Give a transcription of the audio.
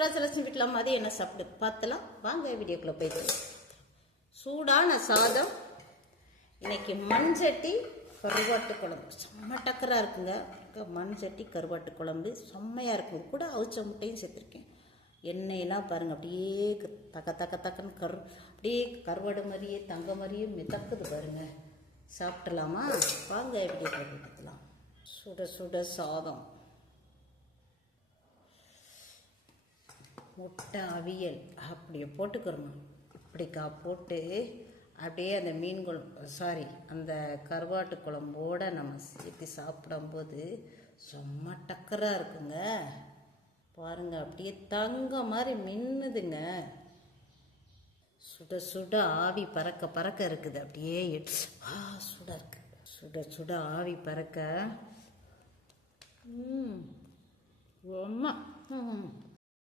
ராஜலட்சுமி வீட்டில் மதியம் என்ன சாப்பிடு பார்த்தலாம் வாங்க வீடியோக்குள்ளே போயிட்டு. சூடான சாதம், இன்னைக்கு மண்சட்டி கருவாட்டு குழம்பு செம்ம டக்கராக இருக்குங்க. மண்சட்டி கருவாட்டு குழம்பு செம்மையாக இருக்கும். கூட அவிச்ச முட்டையும் சேர்த்துருக்கேன். எண்ணெயெல்லாம் பாருங்கள் அப்படியே தக்க தக்க தக்கன்னு அப்படியே கருவாடு மாதிரியே தங்க மாதிரியே மிதக்குது பாருங்கள். சாப்பிடலாமா வாங்க வீடியோக்குள்ளே போட்டுக்கலாம். சுட சுட சாதம், முட்டை அவியல் அப்படியே போட்டுக்கிறோம். இப்படிக்கா போட்டு அப்படியே அந்த மீன் குழம்பு அந்த கருவாட்டு குழம்போடு நம்ம சேர்த்து சாப்பிடும்போது செம்ம டக்கராக இருக்குங்க. பாருங்க அப்படியே தங்க மாதிரி மின்னுதுங்க. சுட சுட ஆவி பறக்க பறக்க இருக்குது. அப்படியே சுட இருக்கு. சுட சுட ஆவி பறக்க.